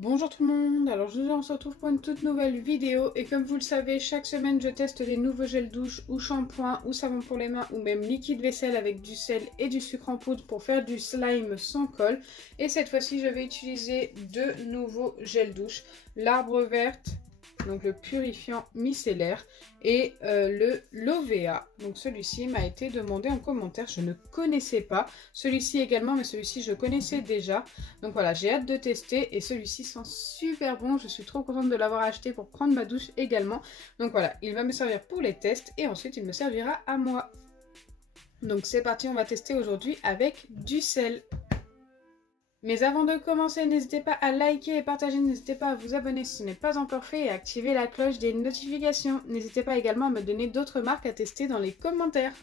Bonjour tout le monde, alors aujourd'hui on se retrouve pour une toute nouvelle vidéo et comme vous le savez, chaque semaine je teste des nouveaux gels douche ou shampoings ou savon pour les mains ou même liquide vaisselle avec du sel et du sucre en poudre pour faire du slime sans colle. Et cette fois-ci je vais utiliser deux nouveaux gels douche, l'arbre verte, donc le purifiant micellaire, et le Lovea. Donc celui-ci m'a été demandé en commentaire, je ne connaissais pas. Celui-ci également, mais celui-ci je connaissais déjà. Donc voilà, j'ai hâte de tester et celui-ci sent super bon. Je suis trop contente de l'avoir acheté pour prendre ma douche également. Donc voilà, il va me servir pour les tests et ensuite il me servira à moi. Donc c'est parti, on va tester aujourd'hui avec du sel. Mais avant de commencer, n'hésitez pas à liker et partager, n'hésitez pas à vous abonner si ce n'est pas encore fait et à activer la cloche des notifications. N'hésitez pas également à me donner d'autres marques à tester dans les commentaires.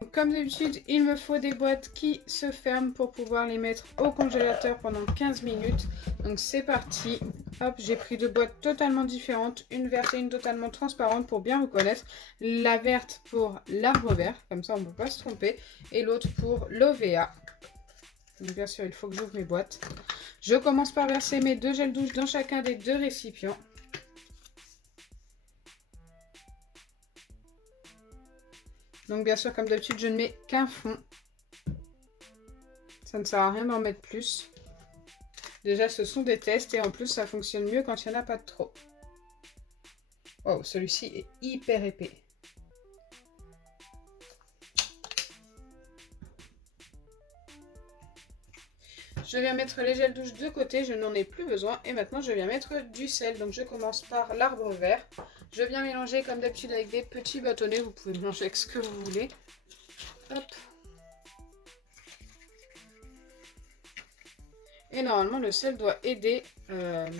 Donc, comme d'habitude, il me faut des boîtes qui se ferment pour pouvoir les mettre au congélateur pendant 15 minutes. Donc c'est parti. Hop, j'ai pris deux boîtes totalement différentes, une verte et une totalement transparente pour bien reconnaître. La verte pour l'arbre vert, comme ça on ne peut pas se tromper, et l'autre pour Lovea. Donc bien sûr, il faut que j'ouvre mes boîtes. Je commence par verser mes deux gels douche dans chacun des deux récipients. Donc bien sûr, comme d'habitude, je ne mets qu'un fond. Ça ne sert à rien d'en mettre plus. Déjà, ce sont des tests et en plus, ça fonctionne mieux quand il n'y en a pas de trop. Oh, celui-ci est hyper épais. Je viens mettre les gels douche de côté, je n'en ai plus besoin. Et maintenant, je viens mettre du sel. Donc, je commence par l'arbre vert. Je viens mélanger comme d'habitude avec des petits bâtonnets. Vous pouvez mélanger avec ce que vous voulez. Hop. Et normalement, le sel doit aider le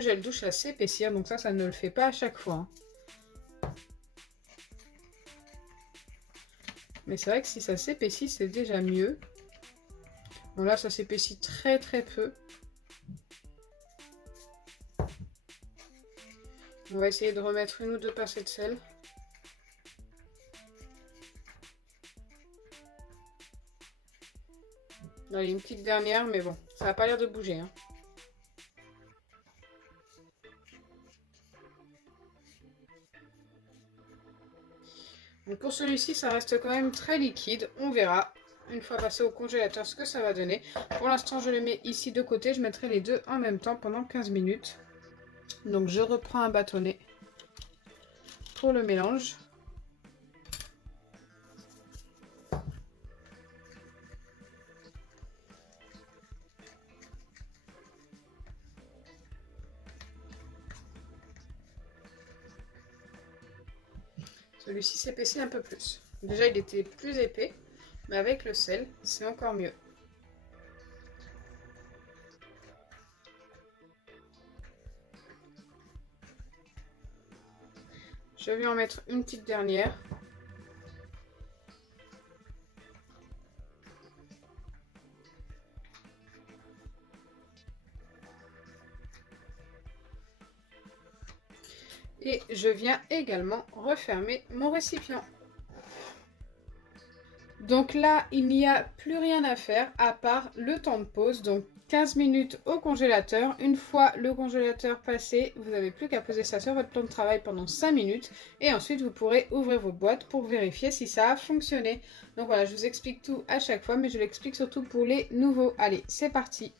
gel douche à s'épaissir. Donc ça ne le fait pas à chaque fois. Mais c'est vrai que si ça s'épaissit, c'est déjà mieux. Bon là, ça s'épaissit très peu. On va essayer de remettre une ou deux pincées de sel. Allez, une petite dernière, mais bon, ça n'a pas l'air de bouger. Hein. Donc pour celui-ci, ça reste quand même très liquide. On verra une fois passé au congélateur ce que ça va donner. Pour l'instant, je le mets ici de côté. Je mettrai les deux en même temps pendant 15 minutes. Donc je reprends un bâtonnet pour le mélange. Celui-ci s'épaissit un peu plus. Déjà, il était plus épais, mais avec le sel, c'est encore mieux. Je vais en mettre une petite dernière. Et je viens également refermer mon récipient. Donc là, il n'y a plus rien à faire à part le temps de pause. Donc 15 minutes au congélateur. Une fois le congélateur passé, vous n'avez plus qu'à poser ça sur votre plan de travail pendant 5 minutes. Et ensuite, vous pourrez ouvrir vos boîtes pour vérifier si ça a fonctionné. Donc voilà, je vous explique tout à chaque fois, mais je l'explique surtout pour les nouveaux. Allez, c'est parti!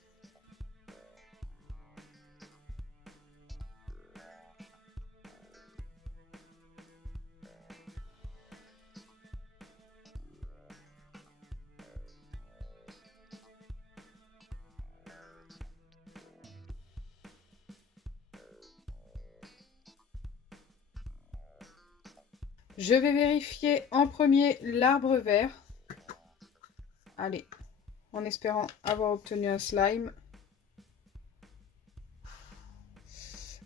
Je vais vérifier en premier l'arbre vert. Allez, en espérant avoir obtenu un slime.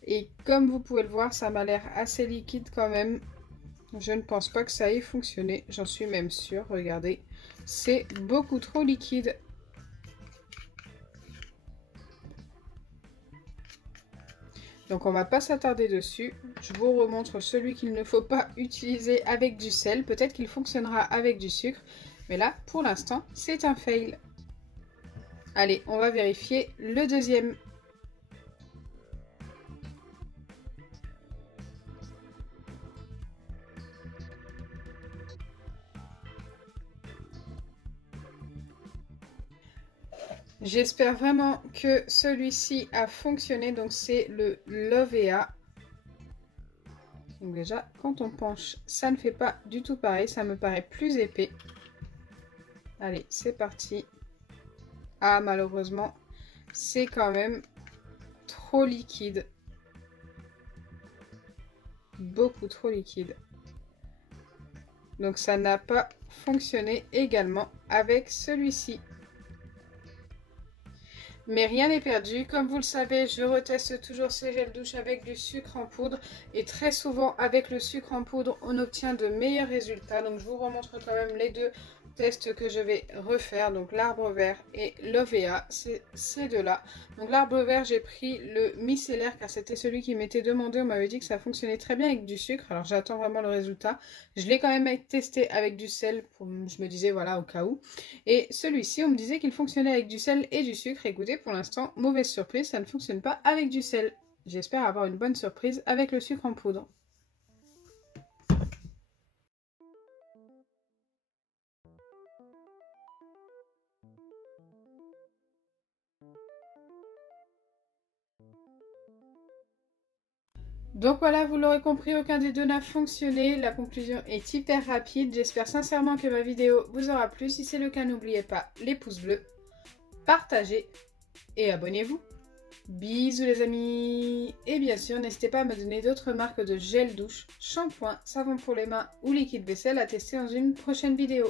Et comme vous pouvez le voir, ça m'a l'air assez liquide quand même. Je ne pense pas que ça ait fonctionné. J'en suis même sûre. Regardez, c'est beaucoup trop liquide. Donc on va pas s'attarder dessus. Je vous remontre celui qu'il ne faut pas utiliser avec du sel. Peut-être qu'il fonctionnera avec du sucre. Mais là, pour l'instant, c'est un fail. Allez, on va vérifier le deuxième. J'espère vraiment que celui-ci a fonctionné. Donc c'est le Lovea. Donc déjà, quand on penche, ça ne fait pas du tout pareil. Ça me paraît plus épais. Allez, c'est parti. Ah, malheureusement, c'est quand même trop liquide. Beaucoup trop liquide. Donc ça n'a pas fonctionné également avec celui-ci. Mais rien n'est perdu. Comme vous le savez, je reteste toujours ces gels douche avec du sucre en poudre. Et très souvent, avec le sucre en poudre, on obtient de meilleurs résultats. Donc je vous remontre quand même les deux tests que je vais refaire. Donc l'arbre vert et Lovea, c'est ces deux-là. Donc l'arbre vert, j'ai pris le micellaire car c'était celui qui m'était demandé. On m'avait dit que ça fonctionnait très bien avec du sucre. Alors j'attends vraiment le résultat. Je l'ai quand même testé avec du sel. Je me disais voilà au cas où. Et celui-ci, on me disait qu'il fonctionnait avec du sel et du sucre. Écoutez, pour l'instant, mauvaise surprise, ça ne fonctionne pas avec du sel. J'espère avoir une bonne surprise avec le sucre en poudre. Donc voilà, vous l'aurez compris, aucun des deux n'a fonctionné. La conclusion est hyper rapide. J'espère sincèrement que ma vidéo vous aura plu. Si c'est le cas, n'oubliez pas les pouces bleus, partagez et abonnez-vous. Bisous les amis. Et bien sûr, n'hésitez pas à me donner d'autres marques de gel douche, shampoing, savon pour les mains ou liquide vaisselle à tester dans une prochaine vidéo.